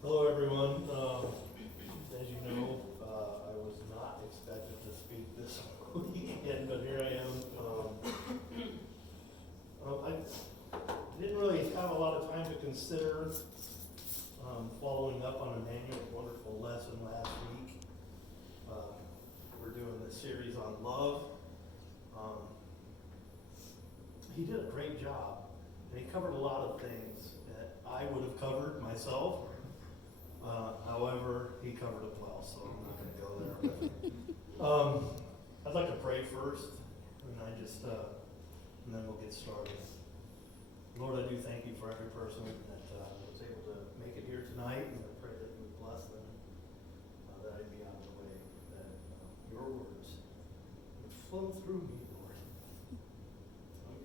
Hello, everyone. As you know, I was not expected to speak this weekend, but here I am. I didn't really have a lot of time to consider following up on Emmanuel's wonderful lesson last week. We're doing this series on love. He did a great job, and he covered a lot of things that I would have covered myself. However, he covered it well, so I'm not going to go there. I'd like to pray first, and then we'll get started. Lord, I do thank you for every person that was able to make it here tonight, and I pray that you would bless them, that I'd be out of the way, that your words would flow through me, Lord.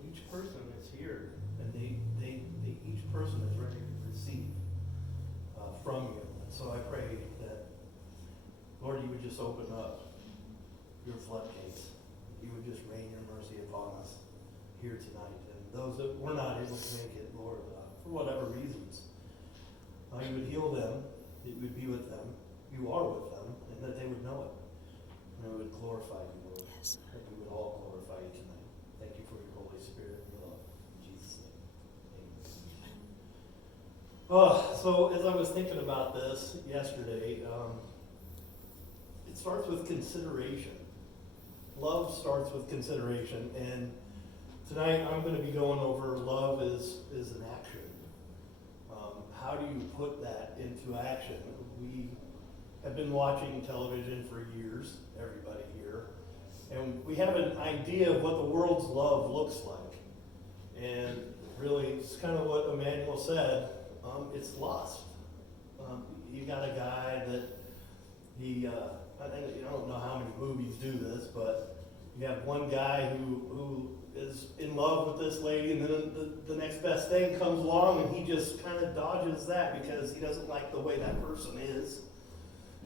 Each person is here, and each person is ready to receive from you. So I pray that, Lord, you would just open up your floodgates. You would just rain your mercy upon us here tonight. And those that were not able to make it, Lord, for whatever reasons, you would heal them, that you would be with them, you are with them, and that they would know it. And it would glorify you, Lord. Yes. That we would all glorify you tonight. Thank you for your Holy Spirit and your love. In Jesus' name. Amen. So as I was thinking about this yesterday, it starts with consideration. Love starts with consideration, and tonight I'm going to be going over love is an action. How do you put that into action? We have been watching television for years, everybody here, and we have an idea of what the world's love looks like. And really, it's kind of what Emmanuel said. It's lust. You got a guy that I don't know how many movies do this, but you have one guy who is in love with this lady, and then the next best thing comes along, and he just kind of dodges that because he doesn't like the way that person is.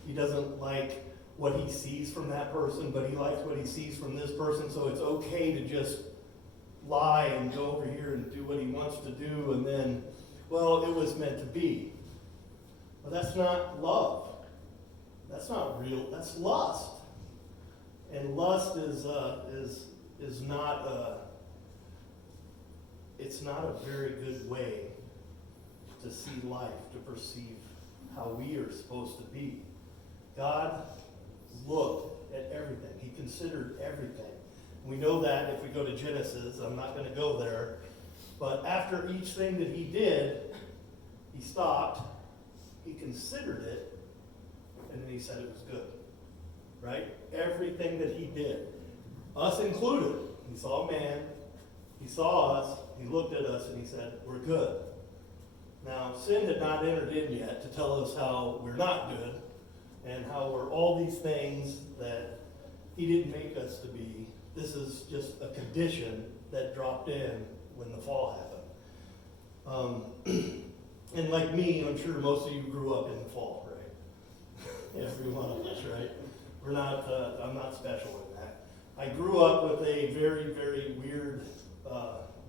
He doesn't like what he sees from that person, but he likes what he sees from this person, so it's okay to just lie and go over here and do what he wants to do, and then, well, it was meant to be. But that's not love. That's not real. That's lust. And lust is not it's not a very good way to see life, to perceive how we are supposed to be. God looked at everything. He considered everything. We know that if we go to Genesis. I'm not going to go there. But after each thing that he did, he stopped, he considered it, and then he said it was good. Right? Everything that he did, us included. He saw man, he saw us, he looked at us, and he said, we're good. Now, sin had not entered in yet to tell us how we're not good, and how we're all these things that he didn't make us to be. This is just a condition that dropped in when the fall happened. And like me, I'm sure most of you grew up in the fall, right? Every one of us, right? We're not, I'm not special in that. I grew up with a very, very weird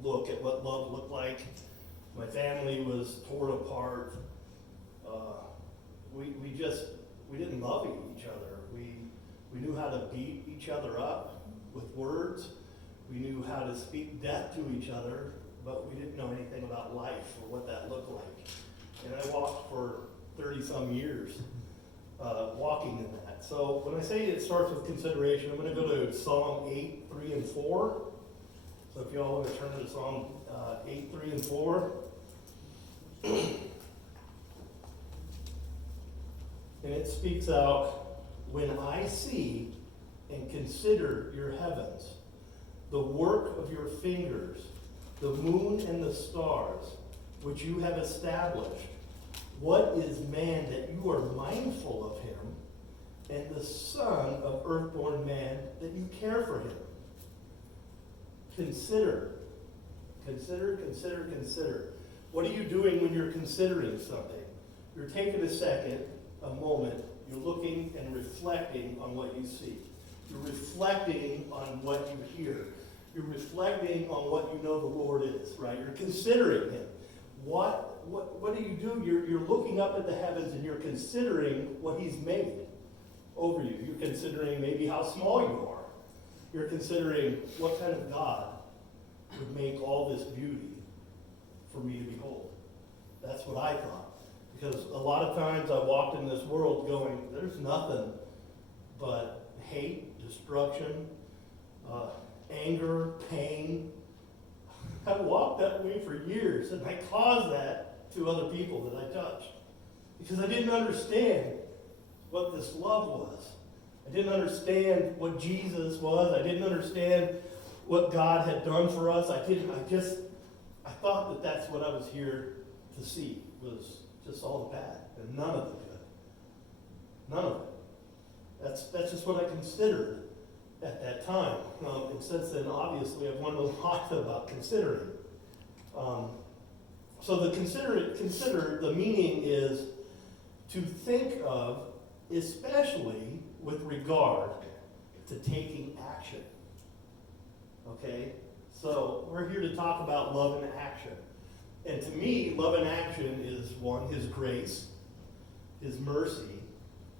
look at what love looked like. My family was torn apart. We didn't love each other. We knew how to beat each other up with words. We knew how to speak death to each other, but we didn't know anything about life or what that looked like. And I walked for 30-some years walking in that. So when I say it starts with consideration, I'm going to go to Psalm 8, 3, and 4. So if you all want to turn to Psalm 8, 3, and 4. And it speaks out, when I see and consider your heavens, the work of your fingers, the moon and the stars, which you have established. What is man that you are mindful of him, and the son of earthborn man that you care for him? Consider. Consider, consider, consider. What are you doing when you're considering something? You're taking a second, a moment, you're looking and reflecting on what you see. You're reflecting on what you hear. You're reflecting on what you know the Lord is, right? You're considering him. What what do? You're looking up at the heavens and you're considering what he's made over you. You're considering maybe how small you are. You're considering what kind of God would make all this beauty for me to behold. That's what I thought. Because a lot of times I walked in this world going, there's nothing but hate, destruction, anger, pain. I walked that way for years, and I caused that to other people that I touched. Because I didn't understand what this love was. I didn't understand what Jesus was. I didn't understand what God had done for us. I thought that that's what I was here to see, was just all the bad, and none of the good. None of it. That's just what I considered at that time. And since then, obviously, I've learned a lot about considering. So the consider, the meaning is to think of, especially with regard to taking action. Okay? So we're here to talk about love in action. And to me, love in action is one, his grace, his mercy.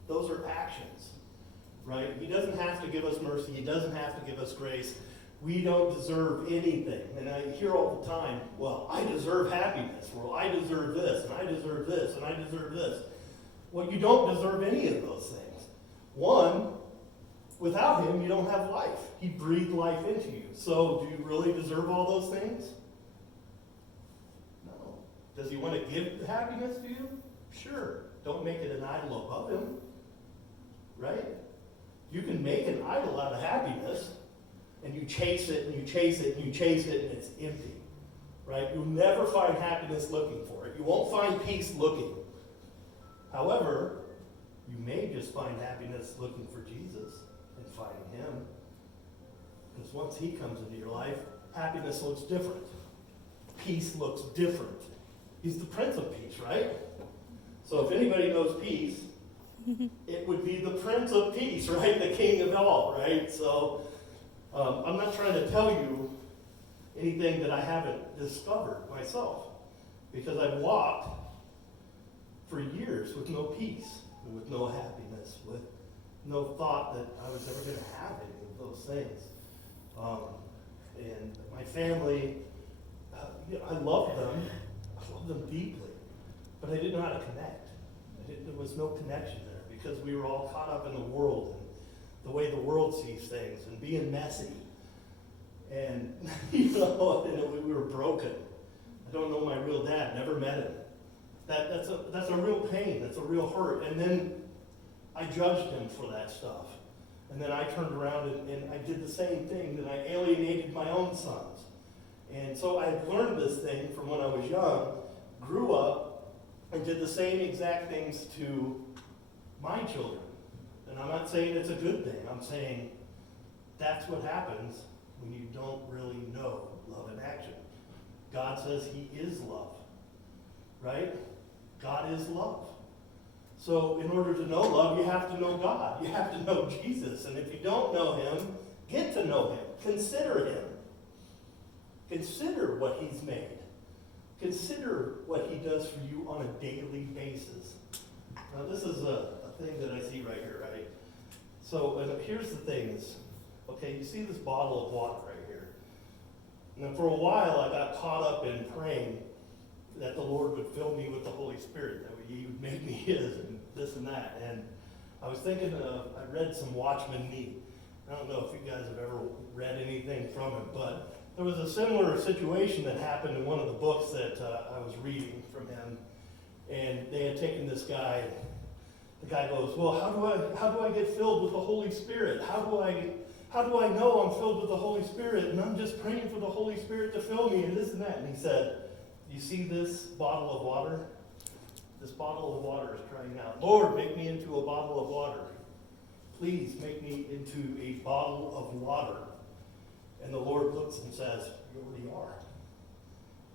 Those are actions, right? He doesn't have to give us mercy. He doesn't have to give us grace. We don't deserve anything. And I hear all the time, well, I deserve happiness. Well, I deserve this, and I deserve this, and I deserve this. Well, you don't deserve any of those things. One, without him, you don't have life. He breathed life into you. So do you really deserve all those things? No. Does he want to give happiness to you? Sure. Don't make it an idol above him. Right? You can make an idol out of happiness, and you chase it, and you chase it, and you chase it, and it's empty. Right? You'll never find happiness looking for it. You won't find peace looking. However, you may just find happiness looking for Jesus and finding him. Because once he comes into your life, happiness looks different. Peace looks different. He's the Prince of Peace, right? So if anybody knows peace, it would be the Prince of Peace, right? The King of all, right? So I'm not trying to tell you anything that I haven't discovered myself. Because I've walked for years with no peace, with no happiness, with no thought that I was ever going to have any of those things. And my family, I loved them. I loved them deeply. But I didn't know how to connect. There was no connection there because we were all caught up in the world and the way the world sees things and being messy. And, and we were broken. I don't know my real dad, never met him. That's a real pain, that's a real hurt. And then I judged him for that stuff. And then I turned around and I did the same thing, that I alienated my own sons. And so I learned this thing from when I was young, grew up, and did the same exact things to my children. And I'm not saying it's a good thing. I'm saying that's what happens when you don't really know love in action. God says he is love, right? God is love. So in order to know love, you have to know God. You have to know Jesus. And if you don't know him, get to know him. Consider him. Consider what he's made. Consider what he does for you on a daily basis. Now this is a thing that I see right here, right? So here's the thing is, okay, you see this bottle of water right here. Now for a while I got caught up in praying that the Lord would fill me with the Holy Spirit, that he would make me his and this and that. And I was thinking I read some Watchman Nee. I don't know if you guys have ever read anything from him, but there was a similar situation that happened in one of the books that I was reading from him. And they had taken this guy. The guy goes, well, how do I get filled with the Holy Spirit? How do I know I'm filled with the Holy Spirit? And I'm just praying for the Holy Spirit to fill me and this and that. And he said, you see this bottle of water? This bottle of water is crying out, Lord, make me into a bottle of water. Please make me into a bottle of water. And the Lord looks and says, you already are.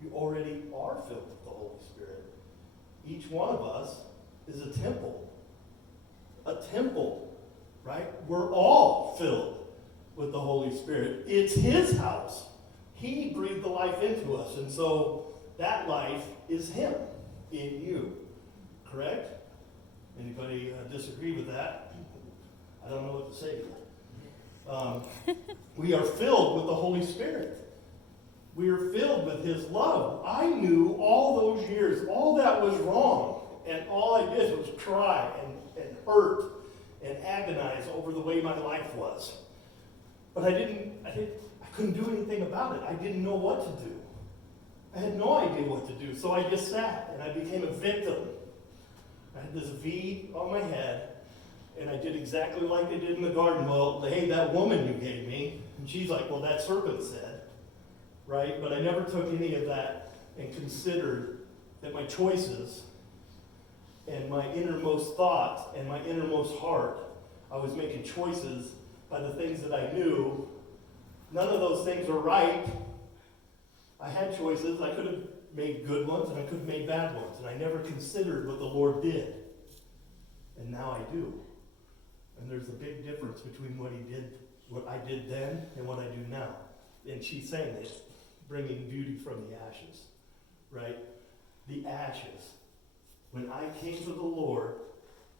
You already are filled with the Holy Spirit. Each one of us is a temple. A temple, right? We're all filled with the Holy Spirit. It's his house. He breathed the life into us. And so that life is him. in you. Correct? Anybody disagree with that? I don't know what to say to that. We are filled with the Holy Spirit. We are filled with His love. I knew all those years, all that was wrong, and all I did was cry and hurt and agonize over the way my life was. But I couldn't do anything about it. I didn't know what to do. I had no idea what to do, so I just sat and I became a victim. I had this V on my head, and I did exactly like they did in the garden. Well, hey, that woman you gave me, and she's like, well, that serpent said, right? But I never took any of that and considered that my choices and my innermost thoughts and my innermost heart, I was making choices by the things that I knew. None of those things were right. I had choices. I could have made good ones and I could have made bad ones. And I never considered what the Lord did. And now I do. And there's a big difference between what I did then and what I do now. And she's saying it, bringing beauty from the ashes, right? The ashes. When I came to the Lord,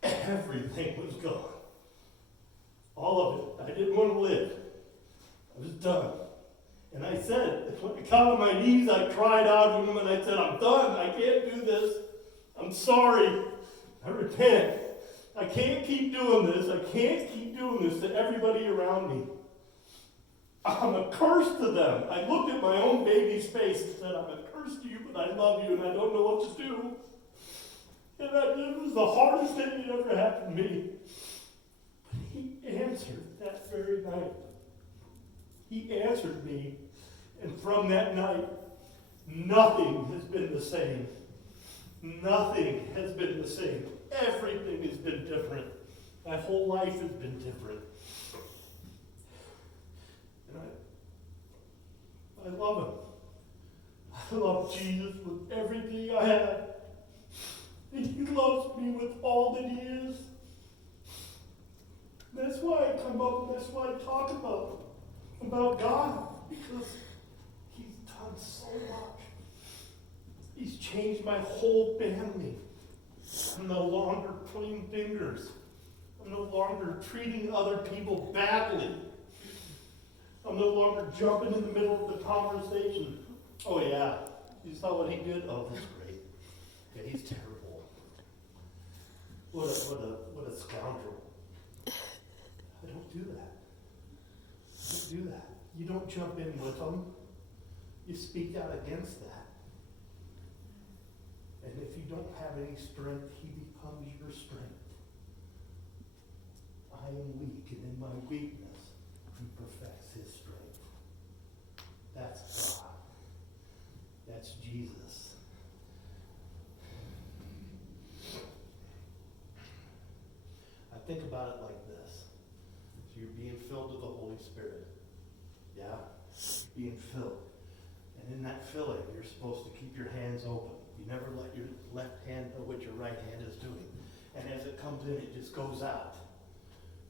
everything was gone. All of it. I didn't want to live. I was done. And I said, when I got on my knees, I cried out to Him and I said, I'm done. I can't do this. I'm sorry. I repent. I can't keep doing this. I can't keep doing this to everybody around me. I'm a curse to them. I looked at my own baby's face and said, I'm a curse to you, but I love you and I don't know what to do. And it was the hardest thing that ever happened to me. But He answered that very night. He answered me, and from that night, nothing has been the same. Nothing has been the same. Everything has been different. My whole life has been different. And I love Him. I love Jesus with everything I have. And He loves me with all that He is. That's why I come up and that's why I talk about God, because He's done so much. He's changed my whole family. I'm no longer pointing fingers. I'm no longer treating other people badly. I'm no longer jumping in the middle of the conversation. Oh yeah, you saw what he did? Oh, that's great. Yeah, he's terrible. What a scoundrel. I don't do that. I don't do that. You don't jump in with them. You speak out against that. And if you don't have any strength, He becomes your strength. I am weak, and in my weakness, He perfects His strength. That's God. That's Jesus. I think about it like this. So you're being filled with the Holy Spirit. Yeah? Being filled. And in that filling, you're supposed to keep your hands open. You never let your left hand know what your right hand is doing. And as it comes in, it just goes out.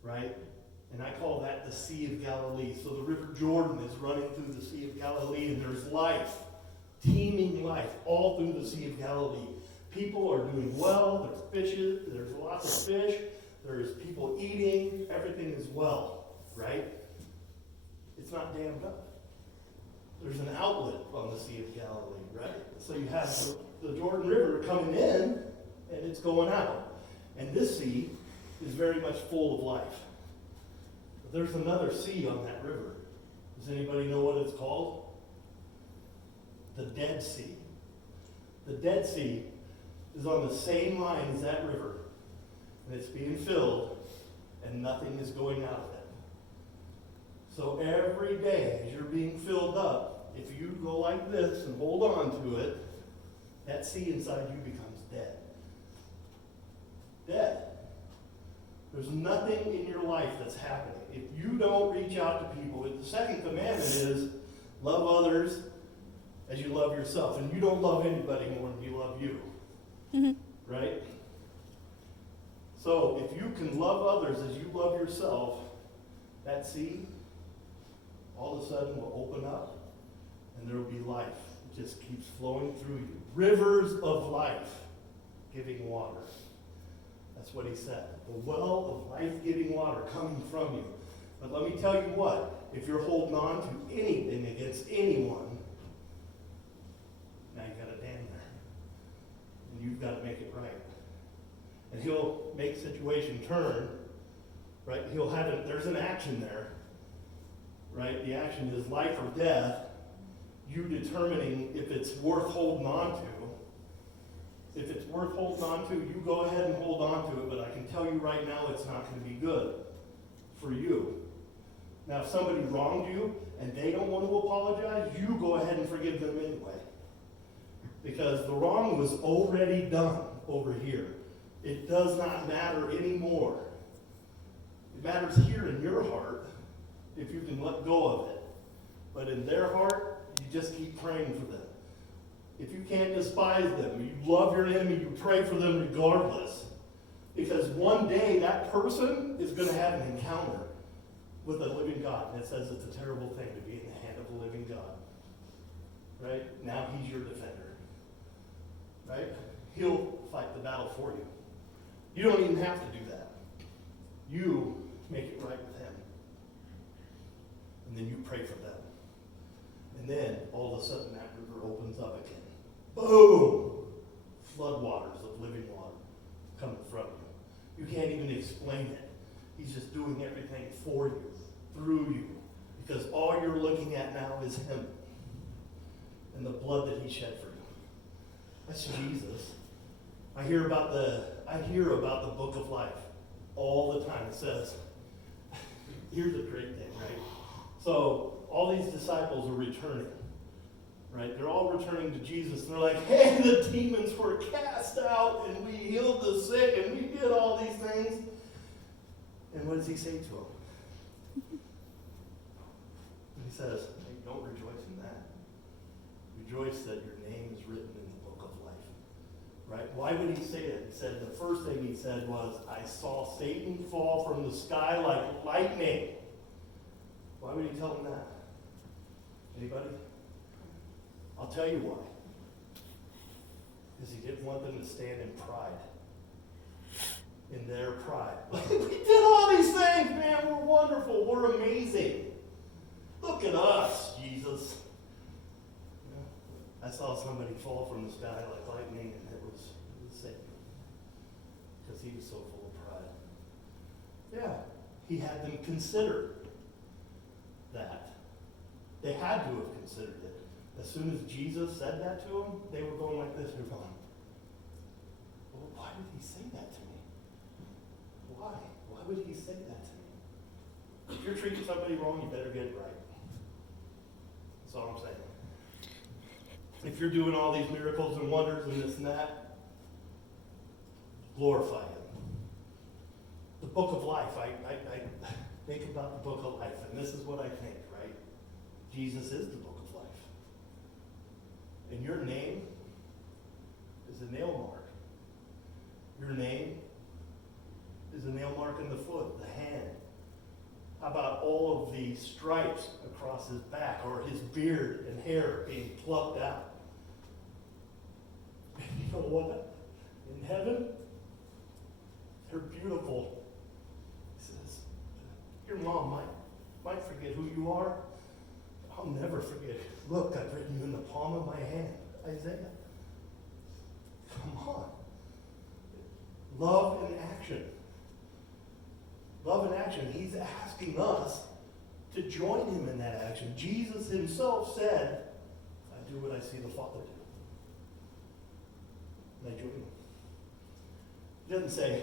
Right? And I call that the Sea of Galilee. So the River Jordan is running through the Sea of Galilee, and there's life, teeming life, all through the Sea of Galilee. People are doing well. There's fishes. There's lots of fish. There's people eating. Everything is well. Right? It's not dammed up. There's an outlet on the Sea of Galilee, right? So you have the Jordan River coming in, and it's going out. And this sea is very much full of life. But there's another sea on that river. Does anybody know what it's called? The Dead Sea. The Dead Sea is on the same line as that river. And it's being filled, and nothing is going out of it. So every day, as you're being filled up, if you go like this and hold on to it, that sea inside you becomes dead. Dead. There's nothing in your life that's happening. If you don't reach out to people, the second commandment is love others as you love yourself. And you don't love anybody more than you love you. Mm-hmm. Right? So if you can love others as you love yourself, that sea all of a sudden will open up and there will be life. It just keeps flowing through you. Rivers of life. life-giving water. That's what he said. The well of life-giving water coming from you. But let me tell you what, if you're holding on to anything against anyone, now you got a dam there. And you've got to make it right. And he'll make situation turn, right? He'll have it, there's an action there, right? The action is life or death. You determining if it's worth holding on to. If it's worth holding on to, you go ahead and hold on to it, but I can tell you right now it's not going to be good for you. Now, if somebody wronged you and they don't want to apologize, you go ahead and forgive them anyway. Because the wrong was already done over here. It does not matter anymore. It matters here in your heart if you can let go of it. But in their heart, you just keep praying for them. If you can't despise them, you love your enemy, you pray for them regardless. Because one day that person is going to have an encounter with a living God. And it says it's a terrible thing to be in the hand of a living God. Right? Now he's your defender. Right? He'll fight the battle for you. You don't even have to do that. You make it right with him. And then you pray for them. And then all of a sudden that river opens up again. Boom! Floodwaters of living water coming from you. You can't even explain it. He's just doing everything for you, through you. Because all you're looking at now is him. And the blood that he shed for you. That's Jesus. I hear about the book of life all the time. It says, here's a great thing, right? So all these disciples are returning, right? They're all returning to Jesus. And they're like, hey, the demons were cast out, and we healed the sick, and we did all these things. And what does he say to them? He says, hey, don't rejoice in that. Rejoice that your name is written in the book of life. Right? Why would he say that? He said the first thing he said was, I saw Satan fall from the sky like lightning. Why would he tell them that? Anybody? I'll tell you why. Because he didn't want them to stand in pride. In their pride. We did all these things, man. We're wonderful. We're amazing. Look at us, Jesus. I saw somebody fall from the sky like lightning, and it was Satan. Because he was so full of pride. Yeah, he had them consider that. They had to have considered it. As soon as Jesus said that to them, they were going like this. They're going, well, why did he say that to me? Why? Why would he say that to me? If you're treating somebody wrong, you better get it right. That's all I'm saying. If you're doing all these miracles and wonders and this and that, glorify him. The book of life, I think about the book of life, and this is what I think, right? Jesus is the book of life. And your name is a nail mark. Your name is a nail mark in the foot, the hand. How about all of the stripes across his back, or his beard and hair being plucked out? You know what? In heaven, they're beautiful. He says, your mom might forget who you are. I'll never forget. Look, I've written you in the palm of my hand. Isaiah. Come on. Love in action. Love in action. He's asking us to join him in that action. Jesus himself said, I do what I see the Father do. And I join him. He doesn't say,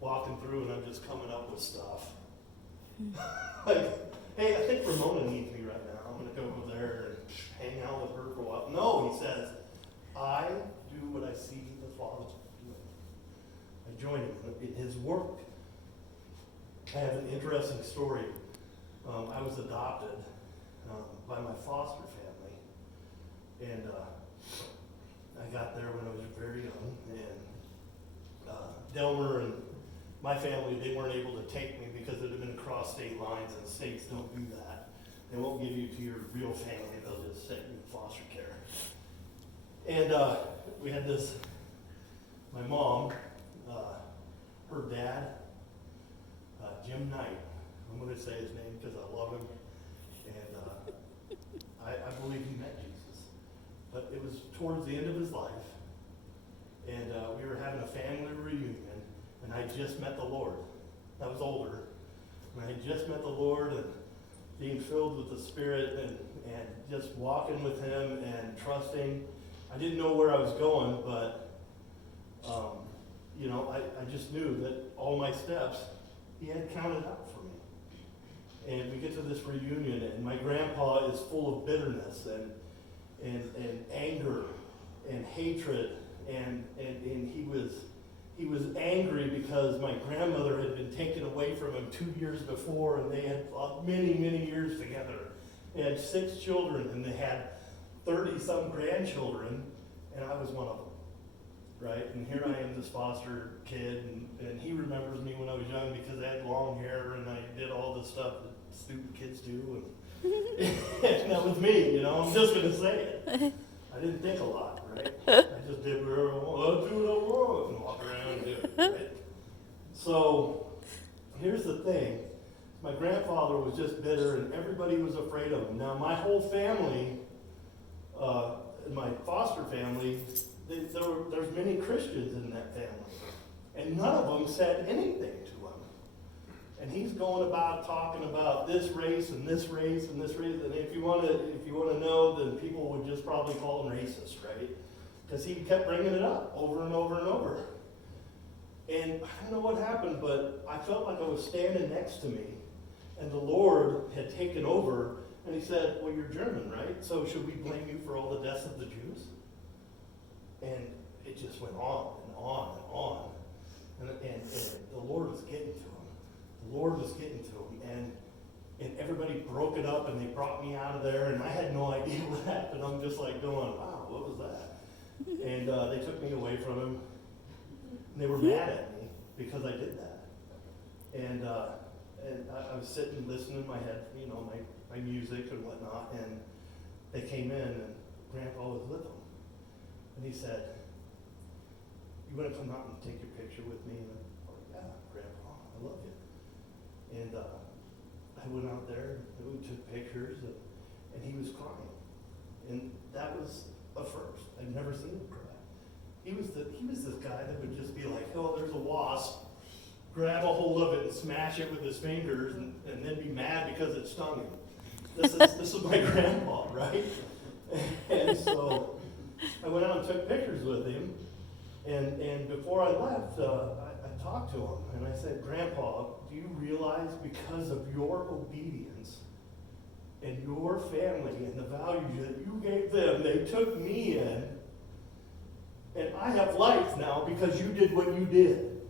walking through and I'm just coming up with stuff. Like, hey, I think Ramona needs me right now. I'm going to go over there and hang out with her for a while. No, he says, I do what I see the Father doing. I join him in his work. I have an interesting story. I was adopted by my foster family. And I got there when I was very young. And Delmer and my family, they weren't able to take me because it had been across state lines, and states don't do that. They won't give you to your real family. They'll just set you in foster care. And we had this my mom, her dad, Jim Knight, I'm going to say his name because I love him, and I believe he met Jesus. But it was towards the end of his life, and we were having a family reunion, and I just met the Lord. I was older, and I had just met the Lord, and being filled with the Spirit, and just walking with Him and trusting. I didn't know where I was going, but I just knew that all my steps He had counted out for me. And we get to this reunion, and my grandpa is full of bitterness and anger and hatred, and he was angry because my grandmother had been taken away from him 2 years before, and they had many, many years together. They had 6 children, and they had 30-some grandchildren, and I was one of them. Right? And here I am, this foster kid, and he remembers me when I was young because I had long hair and I did all the stuff that stupid kids do. And that was me, I'm just going to say it. I didn't think a lot, right? I just did whatever I want. I'll do what I want and walk around and do it, right? So here's the thing. My grandfather was just bitter and everybody was afraid of him. Now my whole family, my foster family, there's many Christians in that family, and none of them said anything to him. And he's going about talking about this race and this race and this race, and if you want to know, then people would just probably call him racist, right? Because he kept bringing it up over and over and over. And I don't know what happened, but I felt like I was standing next to me, and the Lord had taken over, and He said, "Well, you're German, right? So should we blame you for all the deaths of the Jews?" And it just went on and on and on. And the Lord was getting to him. The Lord was getting to him. And everybody broke it up and they brought me out of there, and I had no idea what happened. I'm just like going, wow, what was that? And they took me away from him. And they were mad at me because I did that. And I was sitting listening in my head, my music and whatnot, and they came in and Grandpa was with them. And he said, "You want to come out and take your picture with me?" And I'm like, "Yeah, Grandpa, I love you." And I went out there and we took pictures, and he was crying. And that was a first. I'd never seen him cry. He was this guy that would just be like, "Oh, there's a wasp," grab a hold of it and smash it with his fingers, and then be mad because it stung him. This is my grandpa, right? And so I went out and took pictures with him, and before I left, I talked to him, and I said, "Grandpa, do you realize because of your obedience and your family and the values that you gave them, they took me in, and I have life now because you did what you did.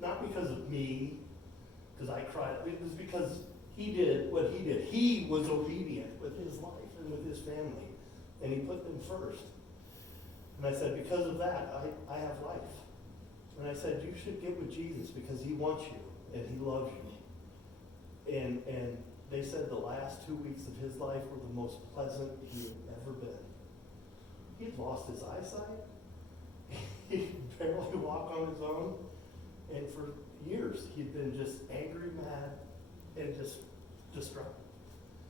Not because of me, because I cried. It was because he did what he did. He was obedient with his life and with his family. And he put them first." And I said, "Because of that, I have life." And I said, "You should get with Jesus because He wants you and He loves you." And they said the last 2 weeks of his life were the most pleasant he had ever been. He had lost his eyesight. He could barely walk on his own. And for years, he'd been just angry, mad, and just destructive.